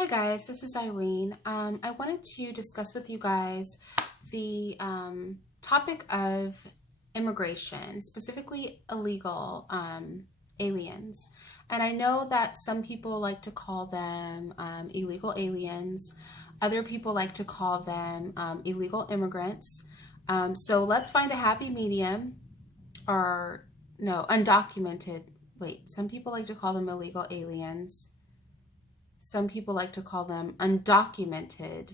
Hi guys, this is Irene. I wanted to discuss with you guys the topic of immigration, specifically illegal aliens. And I know that some people like to call them illegal aliens. Other people like to call them illegal immigrants. So let's find a happy medium, or no, undocumented. Wait, some people like to call them illegal aliens. Some people like to call them undocumented.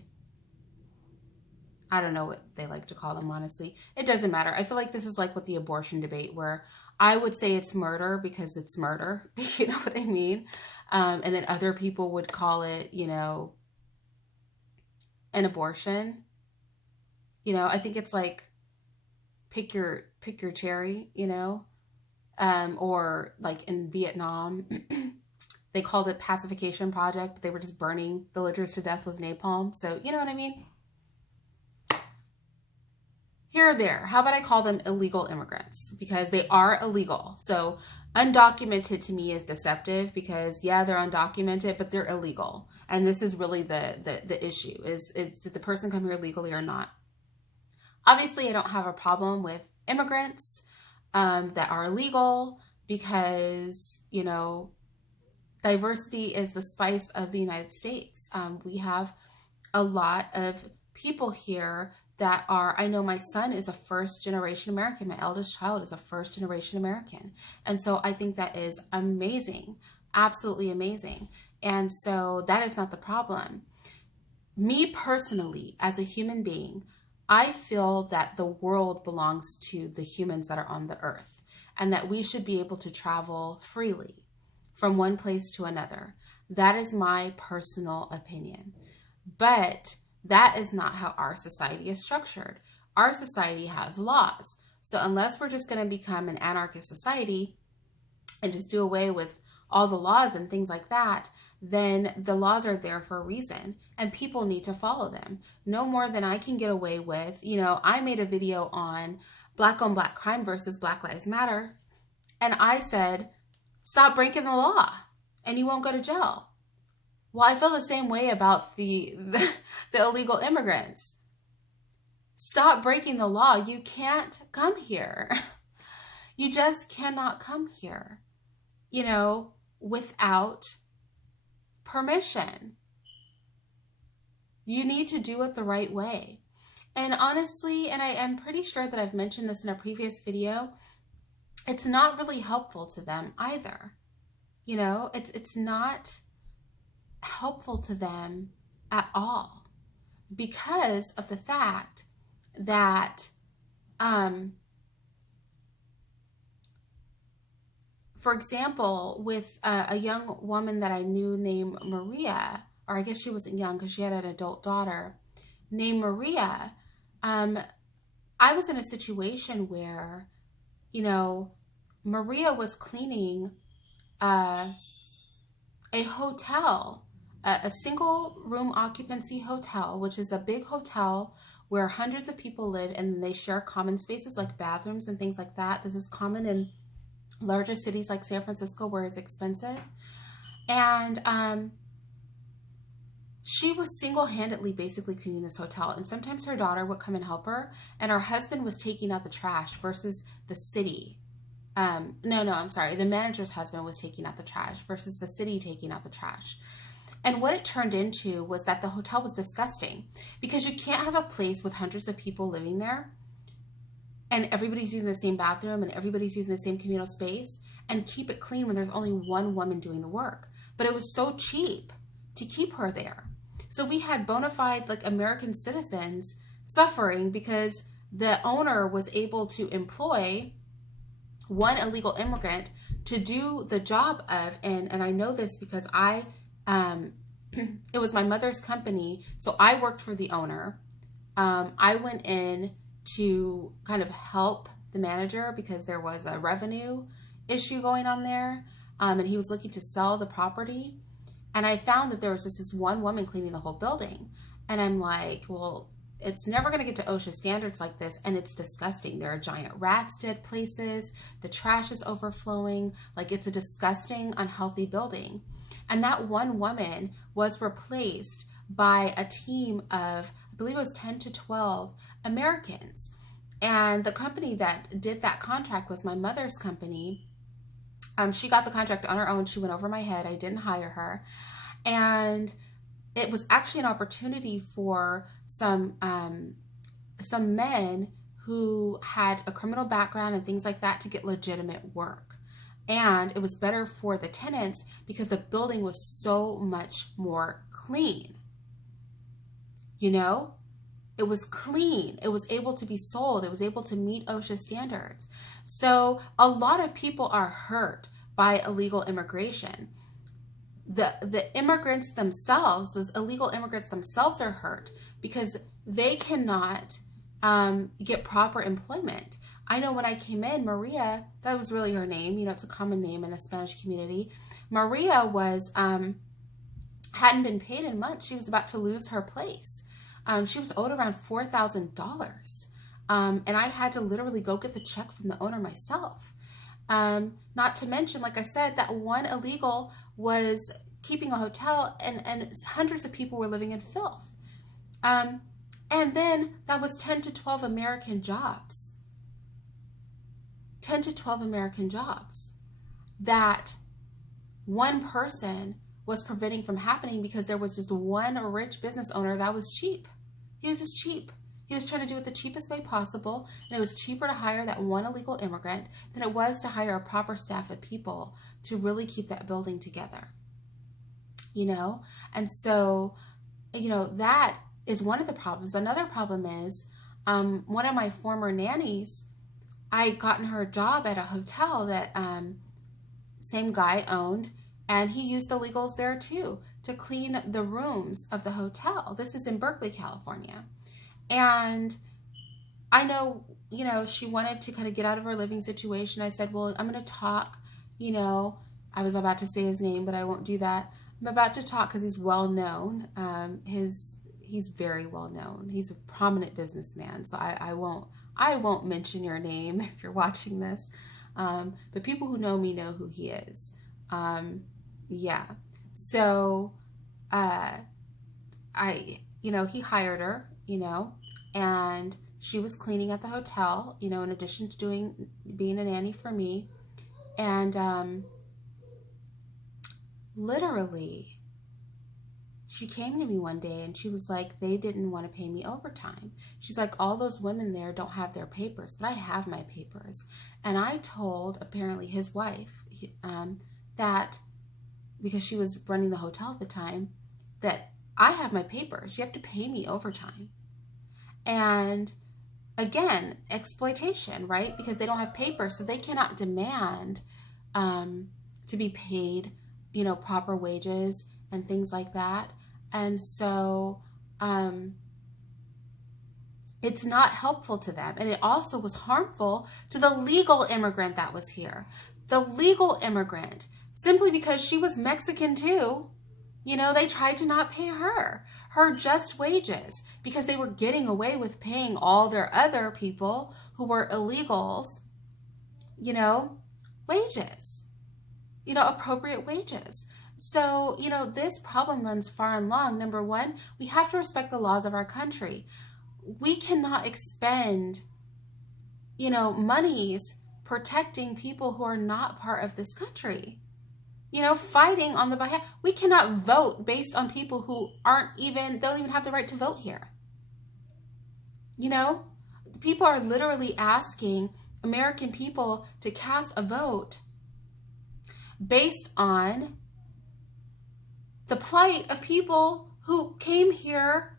I don't know what they like to call them, honestly. It doesn't matter. I feel like this is like with the abortion debate, where I would say it's murder because it's murder. You know what I mean? And then other people would call it, an abortion. I think it's like pick your cherry, or like in Vietnam. They called it pacification project. They were just burning villagers to death with napalm. So, you know what I mean? Here or there. How about I call them illegal immigrants? Because they are illegal. So undocumented to me is deceptive because, yeah, they're undocumented, but they're illegal. And this is really the issue is did the person come here legally or not? Obviously, I don't have a problem with immigrants that are illegal because, diversity is the spice of the United States. We have a lot of people here that are, I know my son is a first-generation American. My eldest child is a first-generation American. And so I think that is amazing, absolutely amazing. And so that is not the problem. Me personally, as a human being, I feel that the world belongs to the humans that are on the earth and that we should be able to travel freely from one place to another. That is my personal opinion. But that is not how our society is structured. Our society has laws. So unless we're just going to become an anarchist society and just do away with all the laws and things like that, then the laws are there for a reason and people need to follow them. No more than I can get away with. I made a video on black on black crime versus Black Lives Matter. And I said, stop breaking the law and you won't go to jail. Well, I feel the same way about the illegal immigrants. Stop breaking the law. You can't come here. You just cannot come here, without permission. You need to do it the right way. And honestly, and I am pretty sure that I've mentioned this in a previous video, it's not really helpful to them either. It's not helpful to them at all because of the fact that, for example, with a young woman that I knew named Maria, or I guess she wasn't young because she had an adult daughter named Maria, I was in a situation where, Maria was cleaning a hotel, a single room occupancy hotel, which is a big hotel where hundreds of people live and they share common spaces like bathrooms and things like that. This is common in larger cities like San Francisco where it's expensive. And she was single-handedly basically cleaning this hotel. And sometimes her daughter would come and help her. And her husband was taking out the trash versus the city. The manager's husband was taking out the trash versus the city taking out the trash. And what it turned into was that the hotel was disgusting because you can't have a place with hundreds of people living there and everybody's using the same bathroom and everybody's using the same communal space and keep it clean when there's only one woman doing the work. But it was so cheap to keep her there. So we had bona fide American citizens suffering because the owner was able to employ one illegal immigrant to do the job of, and I know this because it was my mother's company, so I worked for the owner. I went in to kind of help the manager because there was a revenue issue going on there, and he was looking to sell the property. And I found that there was just this one woman cleaning the whole building. And I'm like, well, it's never going to get to OSHA standards like this, and it's disgusting. There are giant rats dead places. The trash is overflowing. It's a disgusting, unhealthy building. And that one woman was replaced by a team of, I believe it was 10 to 12 Americans. And the company that did that contract was my mother's company. She got the contract on her own. She went over my head. I didn't hire her. And it was actually an opportunity for some men who had a criminal background and things like that to get legitimate work. And it was better for the tenants because the building was so much more clean. You know, it was clean. It was able to be sold. It was able to meet OSHA standards. So a lot of people are hurt by illegal immigration. The immigrants themselves, those illegal immigrants themselves, are hurt because they cannot get proper employment. I know when I came in, Maria, that was really her name. You know, it's a common name in the Spanish community. Maria was hadn't been paid in months. She was about to lose her place. She was owed around $4,000. And I had to literally go get the check from the owner myself. Not to mention, like I said, that one illegal was keeping a hotel and hundreds of people were living in filth. And then that was 10 to 12 American jobs. 10 to 12 American jobs that one person was preventing from happening because there was just one rich business owner that was cheap. He was just cheap. He was trying to do it the cheapest way possible, and it was cheaper to hire that one illegal immigrant than it was to hire a proper staff of people to really keep that building together. You know? And so, you know, that is one of the problems. Another problem is one of my former nannies, I had gotten her a job at a hotel that same guy owned, and he used illegals there too to clean the rooms of the hotel. This is in Berkeley, California. And I know, you know, she wanted to kind of get out of her living situation. I said, well, I'm going to talk, you know, I was about to say his name, but I won't do that. I'm about to talk because he's well known. He's very well known. He's a prominent businessman. So I won't mention your name if you're watching this. But people who know me know who he is. Yeah. So, you know, he hired her, you know, and she was cleaning at the hotel, you know, in addition to being a nanny for me. And, literally, she came to me one day and she was like, they didn't want to pay me overtime. She's like, all those women there don't have their papers, but I have my papers. And I told, apparently, his wife that, because she was running the hotel at the time, that I have my papers. You have to pay me overtime. And again, exploitation, right? Because they don't have papers, so they cannot demand to be paid, you know, proper wages and things like that. And so it's not helpful to them. And it also was harmful to the legal immigrant that was here. The legal immigrant, simply because she was Mexican too, you know, they tried to not pay her just wages because they were getting away with paying all their other people who were illegals, you know, wages, you know, appropriate wages. So, you know, this problem runs far and long. Number one, we have to respect the laws of our country. We cannot expend, you know, monies protecting people who are not part of this country. You know, fighting on the behalf. We cannot vote based on people who don't even have the right to vote here. You know, people are literally asking American people to cast a vote based on the plight of people who came here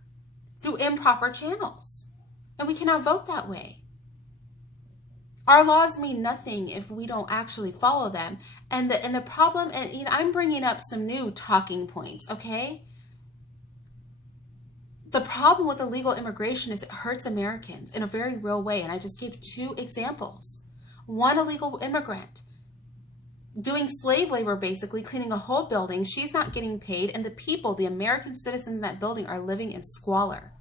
through improper channels. And we cannot vote that way. Our laws mean nothing if we don't actually follow them. And the problem, and you know, I'm bringing up some new talking points, okay? The problem with illegal immigration is it hurts Americans in a very real way. And I just gave two examples. One illegal immigrant doing slave labor, basically cleaning a whole building. She's not getting paid. And the people, the American citizens in that building, are living in squalor.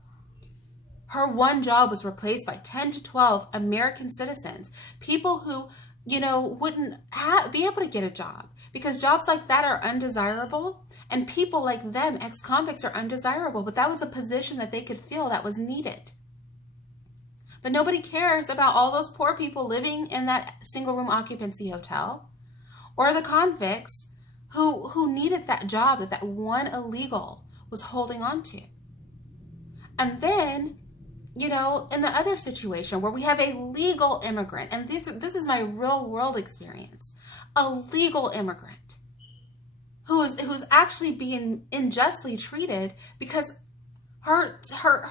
Her one job was replaced by 10 to 12 American citizens, people who, you know, wouldn't be able to get a job because jobs like that are undesirable, and people like them, ex-convicts, are undesirable. But that was a position that they could fill that was needed. But nobody cares about all those poor people living in that single room occupancy hotel, or the convicts who needed that job that one illegal was holding on to. And then, you know, in the other situation where we have a legal immigrant, and this is my real world experience, a legal immigrant who's actually being unjustly treated because her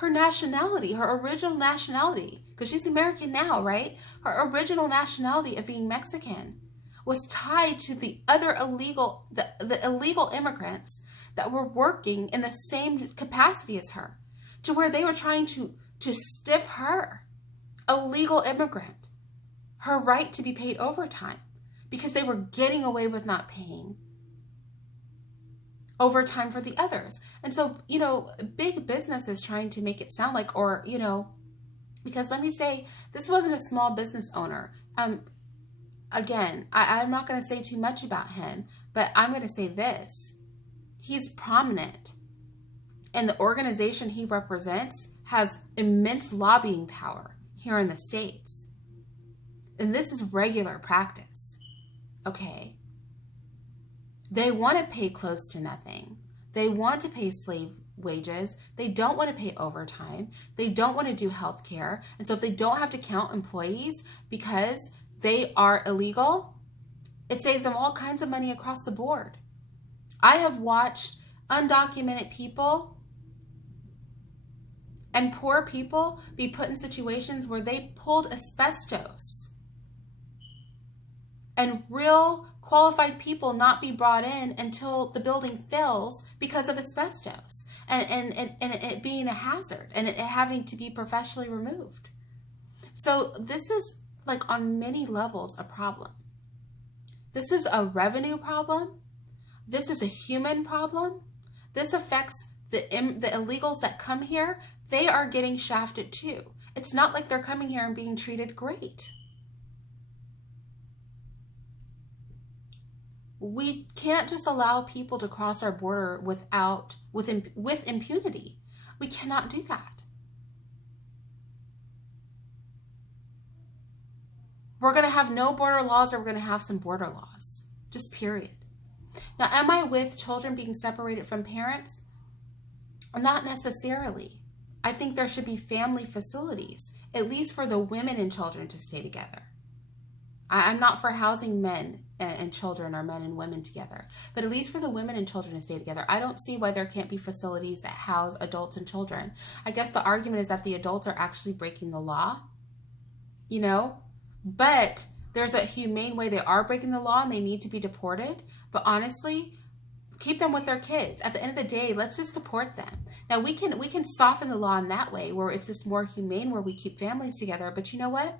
nationality, her original nationality, because she's American now, right? Her original nationality of being Mexican was tied to the other illegal, the illegal immigrants that were working in the same capacity as her, to where they were trying to stiff her, a legal immigrant, her right to be paid overtime, because they were getting away with not paying overtime for the others. And so, you know, big business is trying to make it sound like, or, you know, because let me say, this wasn't a small business owner. Again, I'm not going to say too much about him, but I'm going to say this. He's prominent, and the organization he represents has immense lobbying power here in the States. And this is regular practice, okay? They want to pay close to nothing. They want to pay slave wages. They don't want to pay overtime. They don't want to do health care. And so if they don't have to count employees because they are illegal, it saves them all kinds of money across the board. I have watched undocumented people and poor people be put in situations where they pulled asbestos, and real qualified people not be brought in until the building fills because of asbestos and it being a hazard and it having to be professionally removed. So this is, like, on many levels a problem. This is a revenue problem. This is a human problem. This affects the illegals that come here. They are getting shafted too. It's not like they're coming here and being treated great. We can't just allow people to cross our border with impunity. We cannot do that. We're going to have no border laws, or we're going to have some border laws. Just period. Now, am I with children being separated from parents? Not necessarily. I think there should be family facilities, at least for the women and children to stay together. I'm not for housing men and children, or men and women together, but at least for the women and children to stay together. I don't see why there can't be facilities that house adults and children. I guess the argument is that the adults are actually breaking the law, you know, but there's a humane way. They are breaking the law and they need to be deported. But honestly, keep them with their kids. At the end of the day, let's just deport them. Now, we can soften the law in that way, where it's just more humane, where we keep families together. But you know what?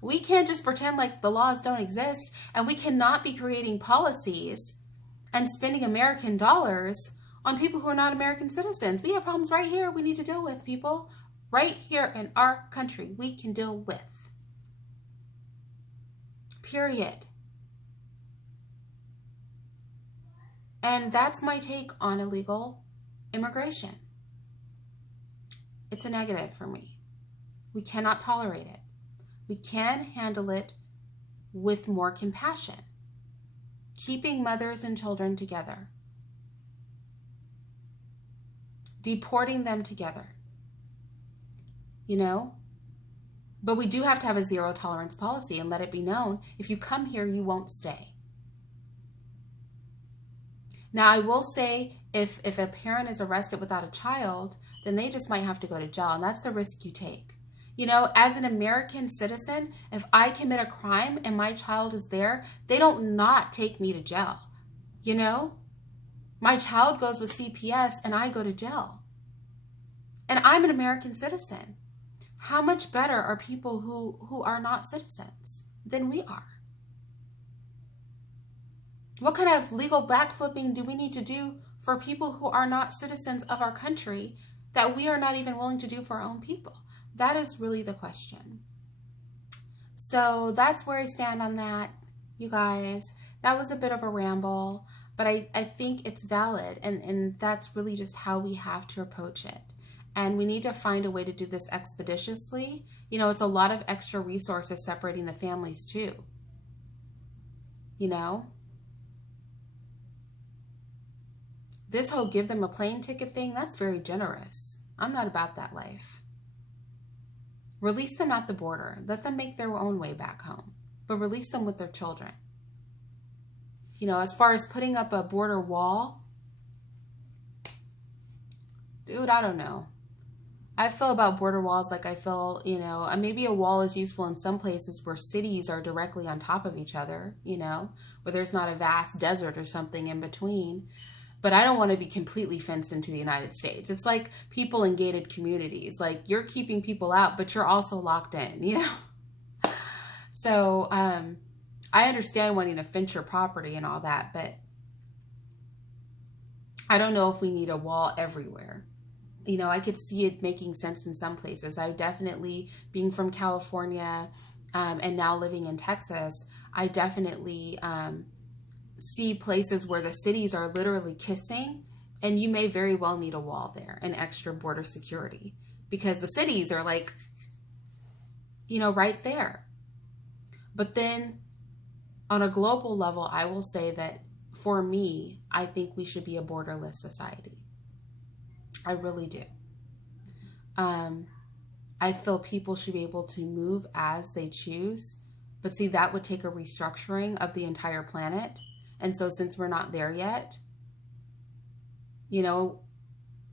We can't just pretend like the laws don't exist, and we cannot be creating policies and spending American dollars on people who are not American citizens. We have problems right here we need to deal with, people. Right here in our country, we can deal with. Period. And that's my take on illegal immigration. It's a negative for me. We cannot tolerate it. We can handle it with more compassion, keeping mothers and children together, deporting them together, you know? But we do have to have a zero tolerance policy and let it be known, if you come here, you won't stay. Now, I will say, if a parent is arrested without a child, then they just might have to go to jail, and that's the risk you take. You know, as an American citizen, if I commit a crime and my child is there, they don't not take me to jail. You know, my child goes with CPS and I go to jail. And I'm an American citizen. How much better are people who are not citizens than we are? What kind of legal backflipping do we need to do for people who are not citizens of our country that we are not even willing to do for our own people? That is really the question. So that's where I stand on that, you guys. that was a bit of a ramble, but I think it's valid, and that's really just how we have to approach it. And we need to find a way to do this expeditiously. You know, it's a lot of extra resources separating the families too. You know? This whole give them a plane ticket thing, that's very generous. I'm not about that life. Release them at the border. Let them make their own way back home. But release them with their children. You know, as far as putting up a border wall, dude, I don't know. I feel about border walls like I feel, you know, maybe a wall is useful in some places where cities are directly on top of each other, you know, where there's not a vast desert or something in between. But I don't want to be completely fenced into the United States. It's like people in gated communities. Like, you're keeping people out, but you're also locked in, you know? So I understand wanting to fence your property and all that, but I don't know if we need a wall everywhere. You know, I could see it making sense in some places. I definitely, being from California and now living in Texas, I definitely see places where the cities are literally kissing, and you may very well need a wall there and extra border security because the cities are like, you know, right there. But then on a global level, I will say that for me, I think we should be a borderless society. I really do. I feel people should be able to move as they choose, but see, that would take a restructuring of the entire planet. And so since we're not there yet, you know,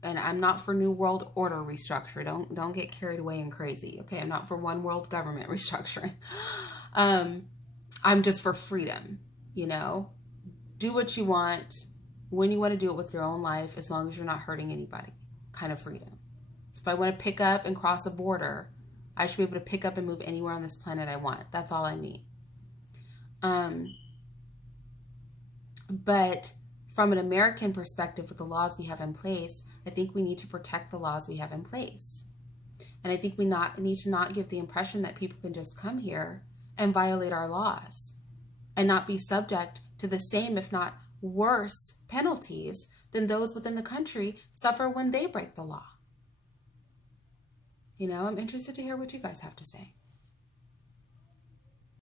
and I'm not for New World Order restructure. Don't get carried away and crazy. Okay, I'm not for one world government restructuring. I'm just for freedom, you know. Do what you want, when you want to do it with your own life, as long as you're not hurting anybody. Kind of freedom. So if I want to pick up and cross a border, I should be able to pick up and move anywhere on this planet I want. That's all I mean. But from an American perspective, with the laws we have in place, I think we need to protect the laws we have in place. And I think we need to not give the impression that people can just come here and violate our laws and not be subject to the same, if not worse, penalties than those within the country suffer when they break the law. You know, I'm interested to hear what you guys have to say.